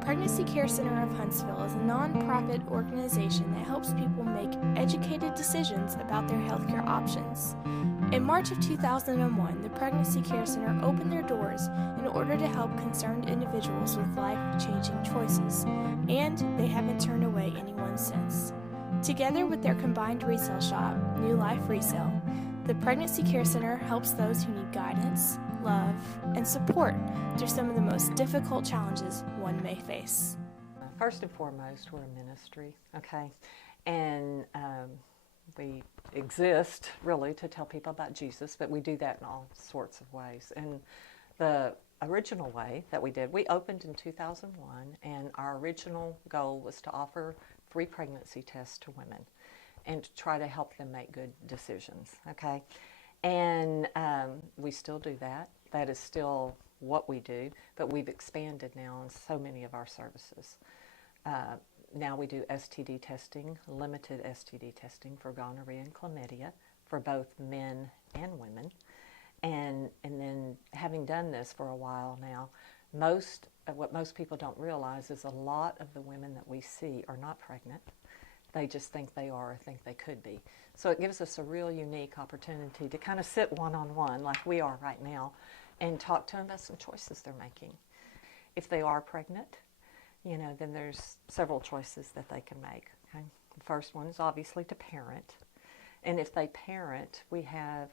Pregnancy Care Center of Huntsville is a nonprofit organization that helps people make educated decisions about their healthcare options. In March of 2001, the Pregnancy Care Center opened their doors in order to help concerned individuals with life-changing choices, and they haven't turned away anyone since. Together with their combined resale shop, New Life Resale, the Pregnancy Care Center helps those who need guidance, love, and support through some of the most difficult challenges one may face. First and foremost, we're a ministry, okay? And we exist, really, to tell people about Jesus, but we do that in all sorts of ways. And the original way that we did, we opened in 2001, and our original goal was to offer free pregnancy tests to women and to try to help them make good decisions, okay? And we still do that. That is still what we do, but we've expanded now in so many of our services. Now we do STD testing, limited STD testing for gonorrhea and chlamydia for both men and women. And then having done this for a while now, what most people don't realize is a lot of the women that we see are not pregnant. They just think they are or think they could be. So it gives us a real unique opportunity to kind of sit one-on-one like we are right now and talk to them about some choices they're making. If they are pregnant, then there's several choices that they can make. Okay? The first one is obviously to parent. And if they parent, we have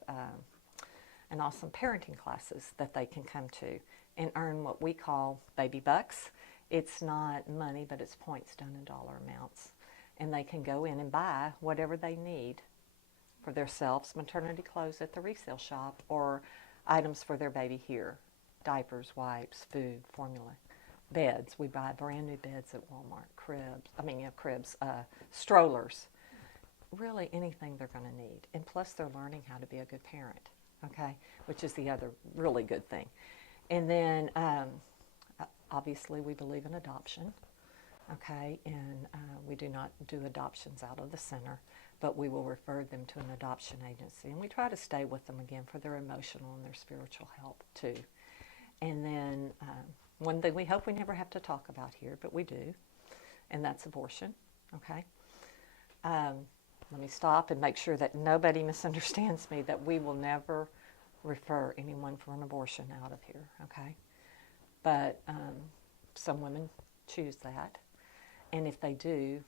an awesome parenting classes that they can come to and earn what we call baby bucks. It's not money, but it's points done in dollar amounts. And they can go in and buy whatever they need for themselves, maternity clothes at the resale shop, or items for their baby here, diapers, wipes, food, formula, beds. We buy brand new beds at Walmart, cribs, strollers, really anything they're going to need. And plus they're learning how to be a good parent, okay, which is the other really good thing. And then obviously we believe in adoption. Okay, and we do not do adoptions out of the center, but we will refer them to an adoption agency. And we try to stay with them, again, for their emotional and their spiritual help, too. And then one thing we hope we never have to talk about here, but we do, and that's abortion, okay? Let me stop and make sure that nobody misunderstands me, that we will never refer anyone for an abortion out of here, okay? But some women choose that. And if they do,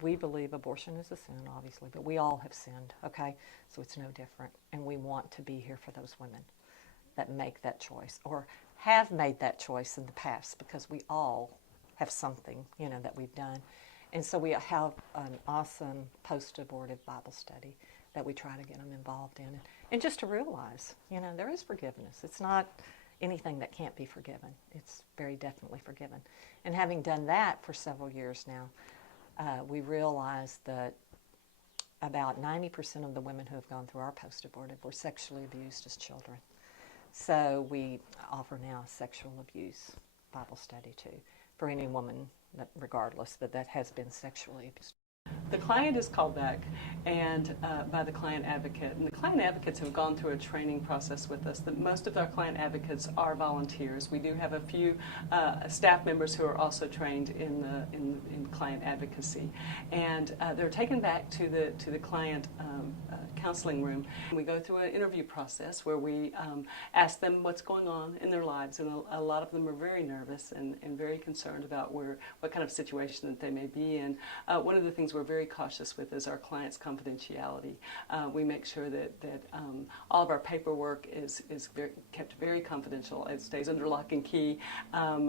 we believe abortion is a sin, obviously, but we all have sinned, okay? So it's no different. And we want to be here for those women that make that choice or have made that choice in the past, because we all have something, that we've done. And so we have an awesome post-abortive Bible study that we try to get them involved in. And just to realize, there is forgiveness. It's not anything that can't be forgiven. It's very definitely forgiven. And having done that for several years now, we realized that about 90% of the women who have gone through our post-abortive were sexually abused as children. So we offer now a sexual abuse Bible study too, for any woman, regardless, that has been sexually abused. The client is called back and by the client advocate, and the client advocates have gone through a training process with us. Most of our client advocates are volunteers. We do have a few staff members who are also trained in client advocacy, and they're taken back to the client counseling room. We go through an interview process where we ask them what's going on in their lives, and a lot of them are very nervous and very concerned about what kind of situation that they may be in. One of the things we're very cautious with is our clients' confidentiality. We make sure that all of our paperwork is kept very confidential. It stays under lock and key.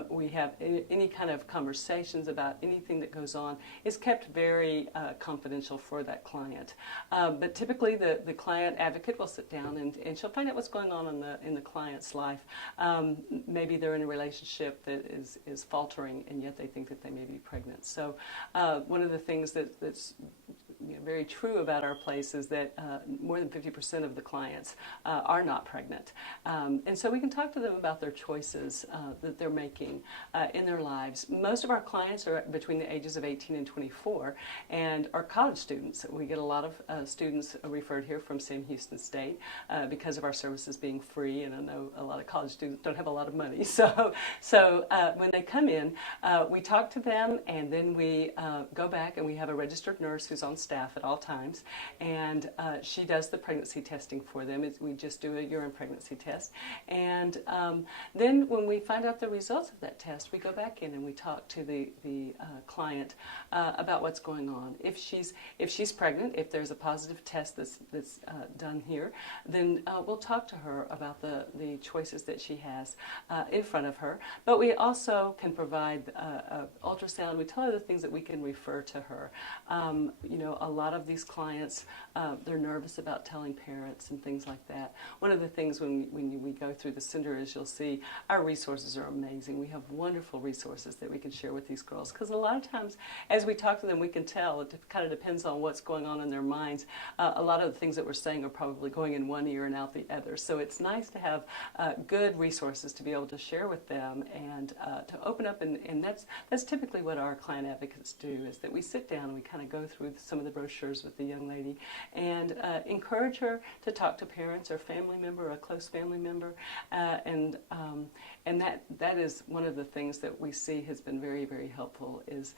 We have any kind of conversations about anything that goes on is kept very confidential for that client. But typically the client advocate will sit down and she'll find out what's going on in the client's life. Maybe they're in a relationship that is faltering, and yet they think that they may be pregnant. So one of the things that's very true about our place is that more than 50% of the clients are not pregnant. And so we can talk to them about their choices that they're making in their lives. Most of our clients are between the ages of 18 and 24 and are college students. We get a lot of students referred here from Sam Houston State because of our services being free, and I know a lot of college students don't have a lot of money. So when they come in, we talk to them, and then we go back and we have a registered nurse who's on staff at all times, and she does the pregnancy testing for them. We just do a urine pregnancy test, and then when we find out the results of that test, we go back in and we talk to the client about what's going on. If she's pregnant, if there's a positive test that's done here, then we'll talk to her about the choices that she has in front of her. But we also can provide ultrasound. We tell her the things that we can refer to her. A lot of these clients, they're nervous about telling parents and things like that. One of the things when we go through the center is you'll see our resources are amazing. We have wonderful resources that we can share with these girls, because a lot of times as we talk to them, we can tell. It kind of depends on what's going on in their minds. A lot of the things that we're saying are probably going in one ear and out the other. So it's nice to have good resources to be able to share with them and to open up, and that's typically what our client advocates do, is that we sit down and we kind of go through some of the brochures with the young lady and encourage her to talk to parents or family member or a close family member, and that is one of the things that we see has been very, very helpful, is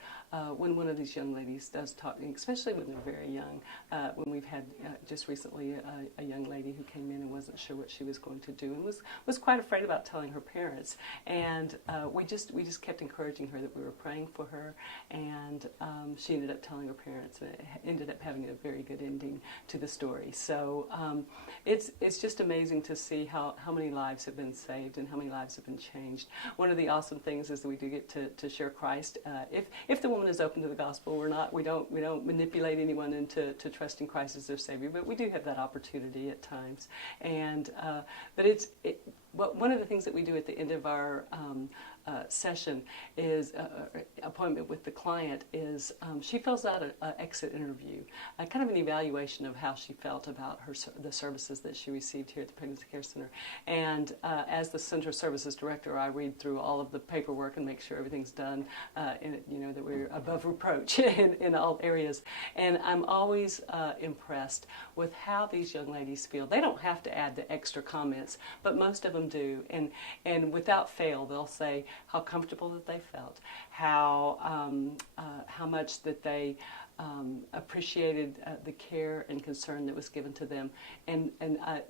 when one of these young ladies does talk, especially when they're very young. When we've had just recently a young lady who came in and wasn't sure what she was going to do and was quite afraid about telling her parents, and we just kept encouraging her that we were praying for her, and she ended up telling her parents, and it ended up having a very good ending to the story. So it's just amazing to see how many lives have been saved and how many lives have been changed. One of the awesome things is that we do get to share Christ. If the woman is open to the gospel, we don't manipulate anyone into trusting Christ as their Savior, but we do have that opportunity at times. And but one of the things that we do at the end of our session is appointment with the client is she fills out an exit interview, kind of an evaluation of how she felt about the services that she received here at the Pregnancy Care Center. And as the Center Services Director, I read through all of the paperwork and make sure everything's done, that we're above reproach in all areas. And I'm always impressed with how these young ladies feel. They don't have to add the extra comments, but most of them do. And without fail, they'll say how comfortable that they felt, how much that they appreciated the care and concern that was given to them, and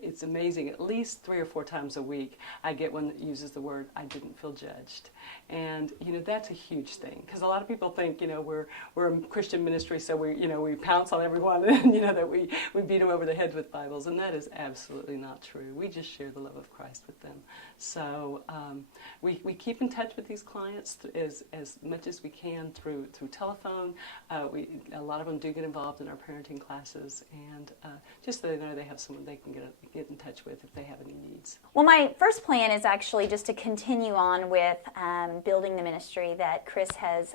it's amazing. At least 3 or 4 times a week, I get one that uses the word "I didn't feel judged," and that's a huge thing, because a lot of people think we're a Christian ministry, so we pounce on everyone and that we beat them over the head with Bibles, and that is absolutely not true. We just share the love of Christ with them. So we keep in touch with these clients as much as we can through telephone. A lot of them do get involved in our parenting classes, and just so they know they have someone they can get in touch with if they have any needs. Well, my first plan is actually just to continue on with building the ministry that Chris has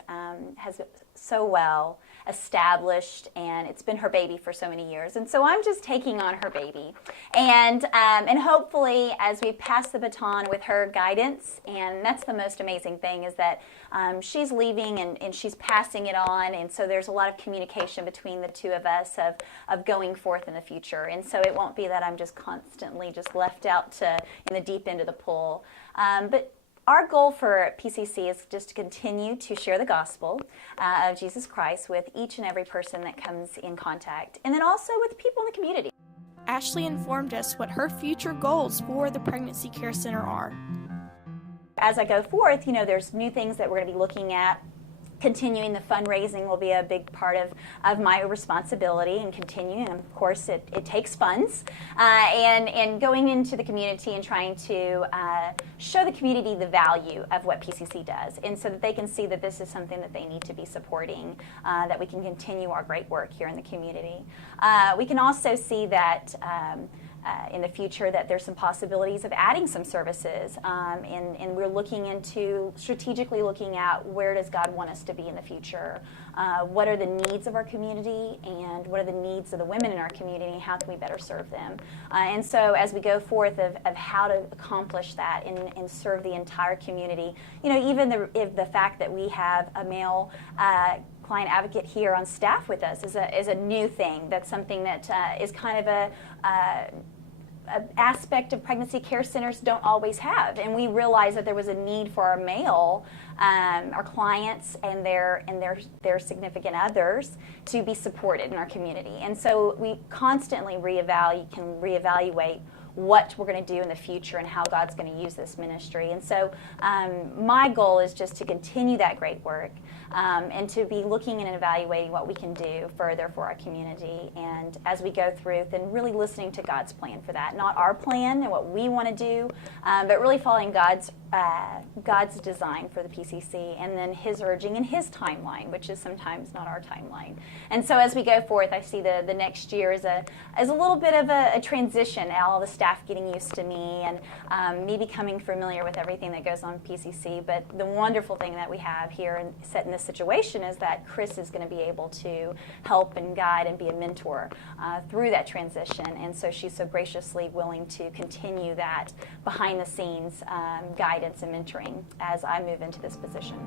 so well established, and it's been her baby for so many years, and so I'm just taking on her baby, and hopefully as we pass the baton with her guidance, and that's the most amazing thing, is that she's leaving and she's passing it on, and so there's a lot of communication between the two of us of going forth in the future, and so it won't be that I'm just constantly just left out in the deep end of the pool, but our goal for PCC is just to continue to share the gospel of Jesus Christ with each and every person that comes in contact, and then also with people in the community. Ashley informed us what her future goals for the Pregnancy Care Center are. As I go forth, there's new things that we're going to be looking at. Continuing the fundraising will be a big part of my responsibility, and continuing, and of course it takes funds, and going into the community and trying to show the community the value of what PCC does, and so that they can see that this is something that they need to be supporting, that we can continue our great work here in the community. We can also see that in the future that there's some possibilities of adding some services, and we're strategically looking at where does God want us to be in the future, what are the needs of our community, and what are the needs of the women in our community, and how can we better serve them. And so as we go forth of how to accomplish that and serve the entire community, even the fact that we have a male client advocate here on staff with us is a new thing. That's something that is kind of a aspect of pregnancy care centers don't always have, and we realized that there was a need for our male, our clients and their significant others to be supported in our community. And so we constantly reevaluate what we're going to do in the future and how God's going to use this ministry. And so my goal is just to continue that great work, and to be looking and evaluating what we can do further for our community. And as we go through, then really listening to God's plan for that. Not our plan and what we want to do, but really following God's design for the PCC, and then His urging and His timeline, which is sometimes not our timeline. And so as we go forth, I see the next year as a little bit of a transition, all the staff getting used to me and me becoming familiar with everything that goes on PCC. But the wonderful thing that we have here and set in this situation is that Chris is going to be able to help and guide and be a mentor through that transition. And so she's so graciously willing to continue that behind the scenes guidance and mentoring as I move into this position.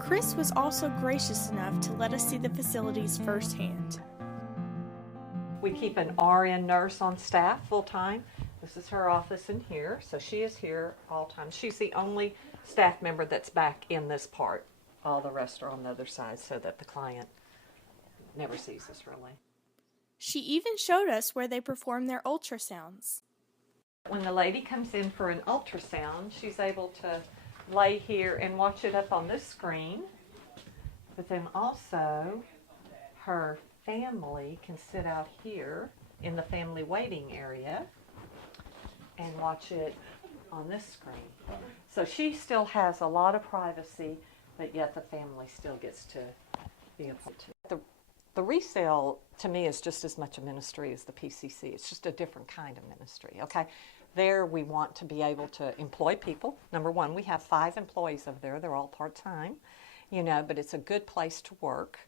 Chris was also gracious enough to let us see the facilities firsthand. We keep an RN nurse on staff full time. This is her office in here, so she is here all the time. She's the only staff member that's back in this part. All the rest are on the other side so that the client never sees us really. She even showed us where they perform their ultrasounds. When the lady comes in for an ultrasound, she's able to lay here and watch it up on this screen. But then also, her family can sit out here in the family waiting area and watch it on this screen. So she still has a lot of privacy, but yet the family still gets to be a part of it. The resale, to me, is just as much a ministry as the PCC. It's just a different kind of ministry, okay? There we want to be able to employ people. Number one, we have 5 employees over there. They're all part-time, but it's a good place to work,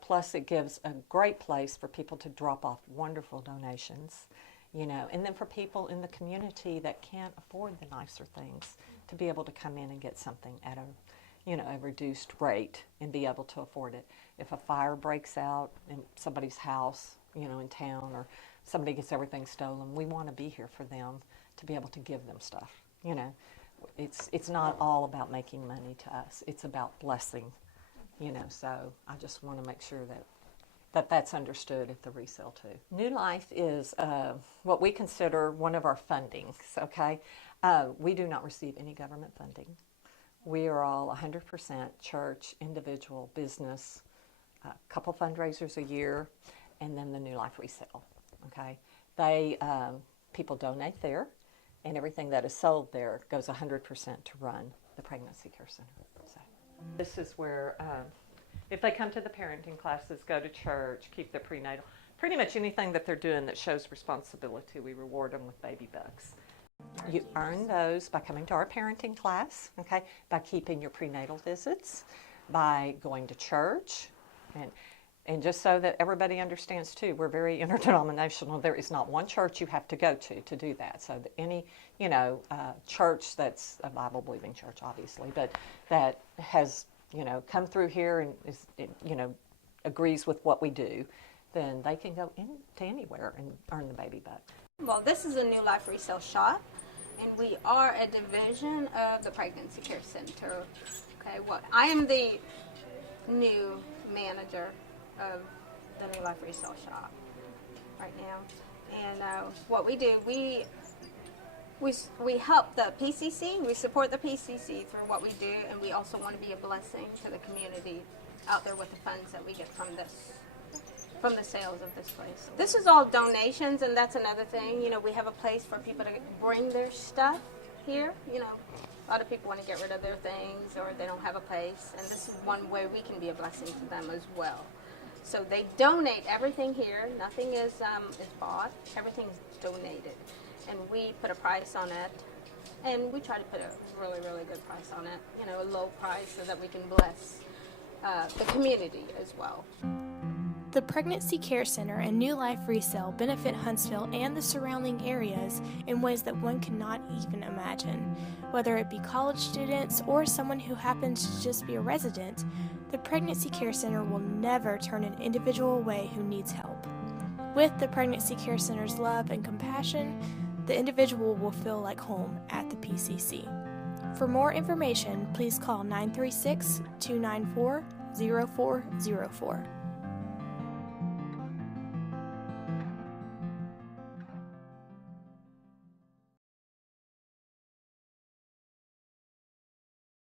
plus it gives a great place for people to drop off wonderful donations, and then for people in the community that can't afford the nicer things to be able to come in and get something at a reduced rate and be able to afford it. If a fire breaks out in somebody's house, in town, or somebody gets everything stolen, we want to be here for them to be able to give them stuff. It's not all about making money to us. It's about blessing, so I just want to make sure that's understood at the resale too. New Life is what we consider one of our fundings, okay? We do not receive any government funding. We are all 100% church, individual, business, a couple fundraisers a year, and then the New Life resale, okay? People donate there, and everything that is sold there goes 100% to run the Pregnancy Care Center. So this is where, if they come to the parenting classes, go to church, keep their prenatal, pretty much anything that they're doing that shows responsibility, we reward them with baby bucks. You earn those by coming to our parenting class, okay, by keeping your prenatal visits, by going to church, and just so that everybody understands too, we're very interdenominational. There is not one church you have to go to do that. So that any, church that's a Bible-believing church, obviously, but that has, come through here and is, agrees with what we do, then they can go into anywhere and earn the baby buck. Well, this is a New Life Resale Shop, and we are a division of the Pregnancy Care Center. Okay, well, I am the new manager of the New Life Resale Shop right now. And what we do, we help the PCC, we support the PCC through what we do, and we also want to be a blessing to the community out there with the funds that we get from the sales of this place. This is all donations, and that's another thing. We have a place for people to bring their stuff here. A lot of people want to get rid of their things, or they don't have a place, and this is one way we can be a blessing to them as well. So they donate everything here. Nothing is bought. Everything's donated. And we put a price on it. And we try to put a really, really good price on it. You know, a low price so that we can bless the community as well. The Pregnancy Care Center and New Life Resale benefit Huntsville and the surrounding areas in ways that one cannot even imagine. Whether it be college students or someone who happens to just be a resident, the Pregnancy Care Center will never turn an individual away who needs help. With the Pregnancy Care Center's love and compassion, the individual will feel like home at the PCC. For more information, please call 936-294-0404.